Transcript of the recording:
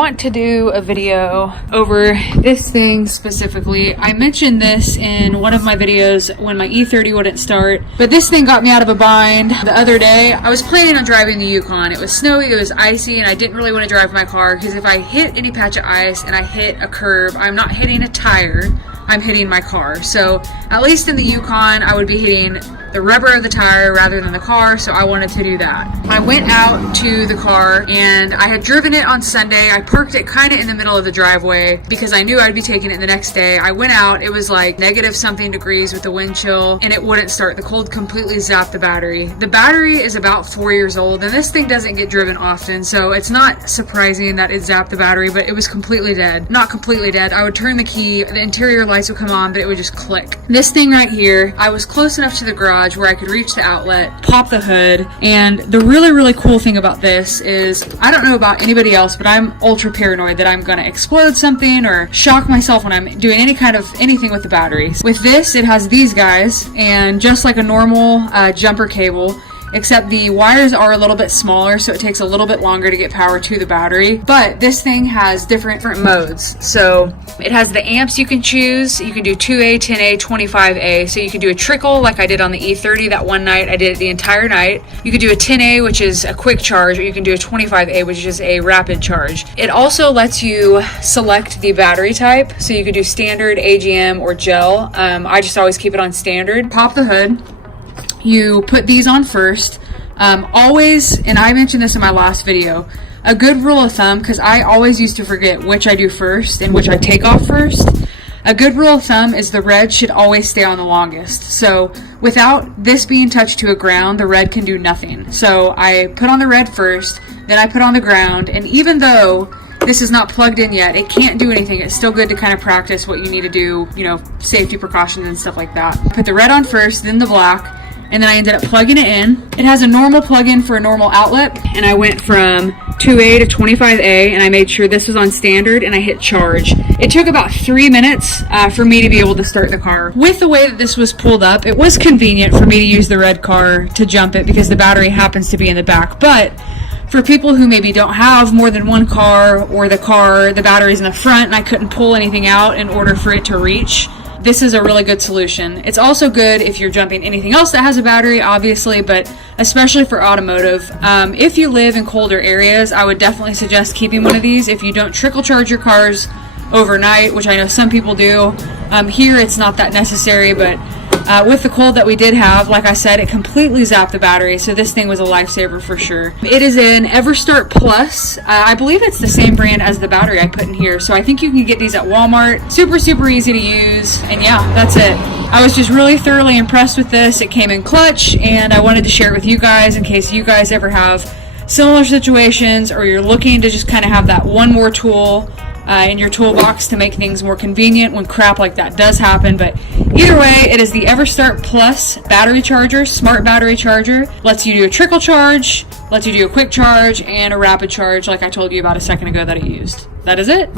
want to do a video over this thing specifically. I mentioned this in one of my videos when my E30 wouldn't start, but this thing got me out of a bind the other day. I was planning on driving the Yukon. It was snowy, it was icy, and I didn't really want to drive my car because if I hit any patch of ice and I hit a curb, I'm not hitting a tire, I'm hitting my car. So at least in the Yukon, I would be hitting the rubber of the tire rather than the car, so I wanted to do that. I went out to the car and I had driven it on Sunday. I parked it kind of in the middle of the driveway because I knew I'd be taking it the next day. I went out, it was like negative something degrees with the wind chill, and it wouldn't start. The cold completely zapped the battery. The battery is about 4 years old, and this thing doesn't get driven often, so it's not surprising that it zapped the battery, but it was completely dead. Not completely dead. I would turn the key, the interior lights would come on, but it would just click. This thing right here, I was close enough to the garage where I could reach the outlet, pop the hood, and the really cool thing about this is, I don't know about anybody else, but I'm ultra paranoid that I'm gonna explode something or shock myself when I'm doing anything with the batteries. With this, it has these guys, and just like a normal jumper cable, except the wires are a little bit smaller, so it takes a little bit longer to get power to the battery. But this thing has different modes. So it has the amps you can choose. You can do 2A, 10A, 25A. So you can do a trickle like I did on the E30 that one night. I did it the entire night. You could do a 10A, which is a quick charge, or you can do a 25A, which is a rapid charge. It also lets you select the battery type. So you could do standard, AGM, or gel. I just always keep it on standard. Pop the hood. You put these on first. Always, and I mentioned this in my last video, a good rule of thumb, because I always used to forget which I do first and which I take off first. A good rule of thumb is the red should always stay on the longest. So without this being touched to a ground, the red can do nothing. So I put on the red first, then I put on the ground, and even though this is not plugged in yet, it can't do anything. It's still good to kind of practice what you need to do, you know, safety precautions and stuff like that. Put the red on first, then the black, and then I ended up plugging it in. It has a normal plug-in for a normal outlet, and I went from 2A to 25A, and I made sure this was on standard, and I hit charge. It took about 3 minutes for me to be able to start the car. With the way that this was pulled up, it was convenient for me to use the red car to jump it because the battery happens to be in the back. But for people who maybe don't have more than one car, or the battery's in the front and I couldn't pull anything out in order for it to reach, this is a really good solution. It's also good if you're jumping anything else that has a battery, obviously, but especially for automotive. If you live in colder areas, I would definitely suggest keeping one of these. If you don't trickle charge your cars overnight, which I know some people do, here it's not that necessary, but with the cold that we did have, like I said, it completely zapped the battery, so this thing was a lifesaver for sure. It is an EverStart Plus. I believe it's the same brand as the battery I put in here, so I think you can get these at Walmart. Super easy to use, and yeah, that's it. I was just really thoroughly impressed with this. It came in clutch, and I wanted to share it with you guys in case you guys ever have similar situations, or you're looking to just kind of have that one more tool in your toolbox to make things more convenient when crap like that does happen. But either way, it is the EverStart Plus battery charger, smart battery charger. Lets you do a trickle charge, lets you do a quick charge, and a rapid charge like I told you about a second ago that I used. That is it.